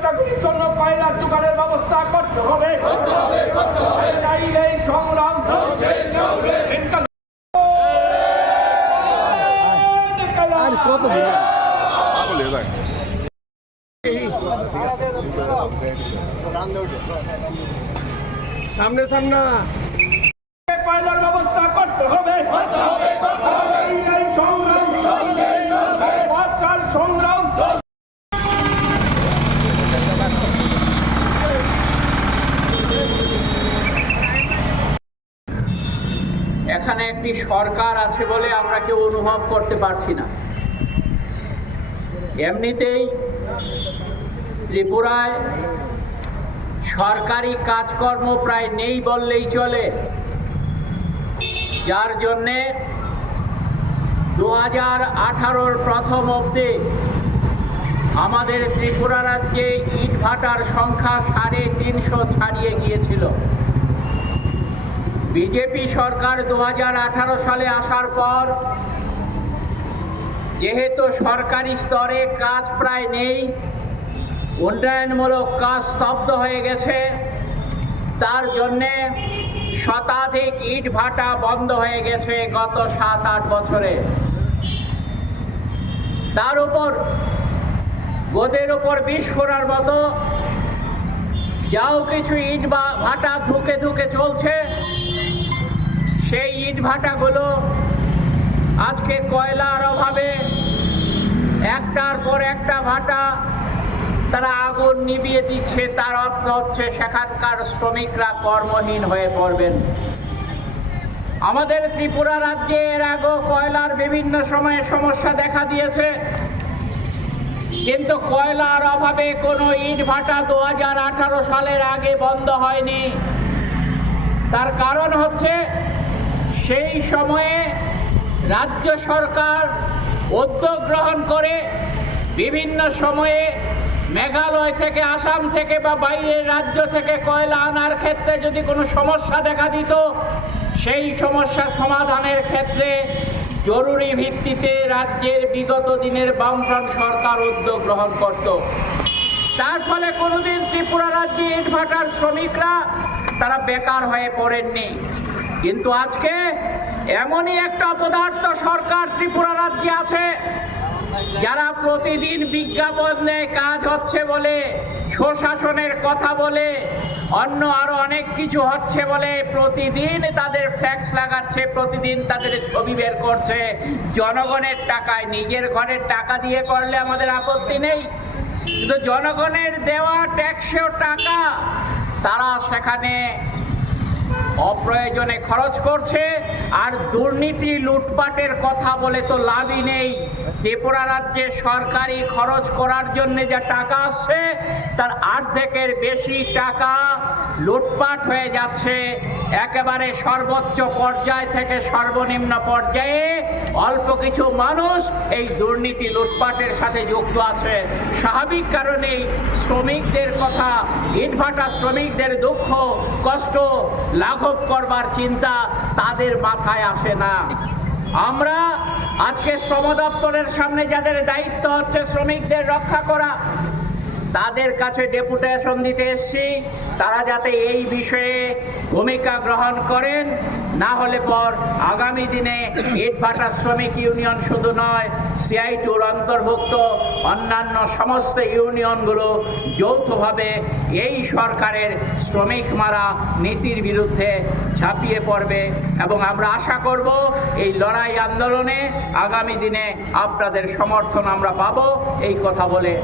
ব্যবসাগুলির জন্য কয়লার যোগানের ব্যবস্থা করতে হবে। এটাই সংগ্রাম আর কত সামনে সামনে কয়লার ব্যবস্থা করতে হবে এই এই সংগ্রাম বাচ্চার সংগ্রাম এখানে একটি সরকার আছে বলে আমরা কেউ অনুভব করতে পারছি না। এমনিতেই ত্রিপুরায় সরকারি কাজকর্ম প্রায় নেই বললেই চলে। যার জন্যে দু হাজার আঠারোর প্রথম অবধি আমাদের ত্রিপুরা রাজ্যে ইট ভাটার সংখ্যা সাড়ে তিনশো ছাড়িয়ে গিয়েছিল। বিজেপি সরকার দু হাজার আঠারো সালে আসার পর, যেহেতু সরকারি স্তরে কাজ প্রায় নেই, উন্নয়নমূলক কাজ স্তব্ধ হয়ে গেছে, তার জন্যে শতাধিক ইট ভাটা বন্ধ হয়ে গেছে গত সাত আট বছরে। তার উপর, গোদের উপর বিষ ফোড়ার মতো যাও কিছু ইট বা ভাটা ধুকে ধুকে চলছে। সেই ইট ভাটাগুলো আজকে কয়লার অভাবে একটার পর একটা ভাটা তারা আগুন নিভিয়ে দিচ্ছে, তার অর্থ হচ্ছে সেখানকার শ্রমিকরা কর্মহীন হয়ে পড়বেন। আমাদের ত্রিপুরা রাজ্যে এর আগেও কয়লার বিভিন্ন সময়ে সমস্যা দেখা দিয়েছে। কিন্তু কয়লার অভাবে কোনো ইট ভাটা দু হাজার আঠারো সালের আগে বন্ধ হয়নি। তার কারণ হচ্ছে সেই সময়ে রাজ্য সরকার উদ্যোগ গ্রহণ করে বিভিন্ন সময়ে মেঘালয় থেকে, আসাম থেকে বা বাইরের রাজ্য থেকে কয়লা আনার ক্ষেত্রে যদি কোনো সমস্যা দেখা দিত, সেই সমস্যা সমাধানের ক্ষেত্রে জরুরি ভিত্তিতে রাজ্যের বিগত দিনের বামফ্রন্ট সরকার উদ্যোগ গ্রহণ করত। তার ফলে কোনোদিন ত্রিপুরা রাজ্যে ইটভাটার শ্রমিকরা তারা বেকার হয়ে পড়েননি। কিন্তু আজকে এমনই একটা পদার্থ সরকার ত্রিপুরা রাজ্যে আছে, যারা প্রতিদিন বিজ্ঞাপন কাজ হচ্ছে বলে, সুশাসনের কথা বলে, অন্য আরও অনেক কিছু হচ্ছে বলে, প্রতিদিন তাদের ফ্ল্যাক্স লাগাচ্ছে, প্রতিদিন তাদের ছবি বের করছে। জনগণের টাকায়, নিজের ঘরের টাকা দিয়ে করলে আমাদের আপত্তি নেই। কিন্তু জনগণের দেওয়া ট্যাক্সেও টাকা, তারা সেখানে অপ্রয়োজনে খরচ করছে, আর দুর্নীতি লুটপাটের কথা বলে তো লাভই নেই। ত্রিপুরা রাজ্যে সরকারি খরচ করার জন্য যা টাকা আসছে, তার আর্ধেকের বেশি টাকা লুটপাট হয়ে যাচ্ছে। একেবারে সর্বোচ্চ পর্যায় থেকে সর্বনিম্ন পর্যায়ে অল্প কিছু মানুষ এই দুর্নীতি লুটপাটের সাথে যুক্ত আছে। স্বাভাবিক কারণেই শ্রমিকদের কথা, ইটভাটা শ্রমিকদের দুঃখ, কষ্ট লাঘব করবার চিন্তা তাদের মাথায় আসে না। আমরা আজকে শ্রম দপ্তরের সামনে যাদের দায়িত্ব হচ্ছে শ্রমিকদের রক্ষা করা তাদের কাছে ডেপুটেশন দিতে এসছি। তারা যাতে এই বিষয়ে ভূমিকা গ্রহণ করেন, না হলে পর আগামী দিনে ইটভাটা শ্রমিক ইউনিয়ন শুধু নয় সিআই টুর অন্তর্ভুক্ত অন্যান্য সমস্ত ইউনিয়নগুলো যৌথভাবে এই সরকারের শ্রমিক মারা নীতির বিরুদ্ধে ঝাঁপিয়ে পড়বে এবং আমরা আশা করব এই লড়াই আন্দোলনে আগামী দিনে আপনাদের সমর্থন আমরা পাব, এই কথা বলে